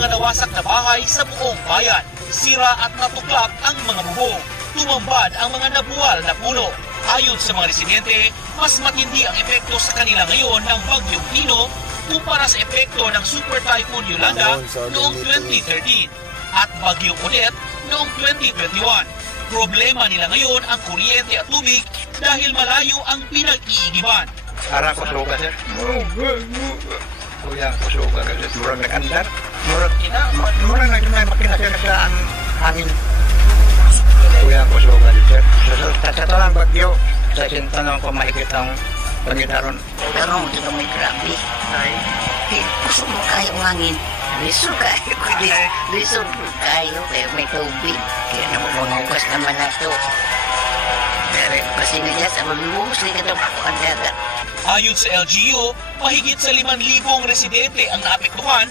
mga nawasak na bahay sa buong bayan. Sira at natuklap ang mga bubong. Tumambad ang mga nabuwal na puno. Ayon sa mga residente, mas matindi ang epekto sa kanila ngayon ng Bagyong Pino kumpara sa epekto ng Super Typhoon Yolanda noong 2013 at Bagyong Odette noong 2021. Problema nila ngayon ang kuryente at tubig dahil malayo ang pinag-iigiban. Arang ko suga, sir. Kuya ko suga, sir. Murang nag-andar. Murang nag-makina sa ang hangin. Kuya ko suga, sir. Sa talang bagyo, sa sintanong ko mahigit ang pangitaron. Pero hindi ka may grabe. Ay. Puso mo kayo ang hangin. Lisod kayo. Lisod kayo. Kaya may tubig. Kaya namumungukas naman na ito. Pero kasi nga dyan, sa malumus na ito ang dagat. Ayon sa LGU, mahigit sa 5,000 residente ang naapektuhan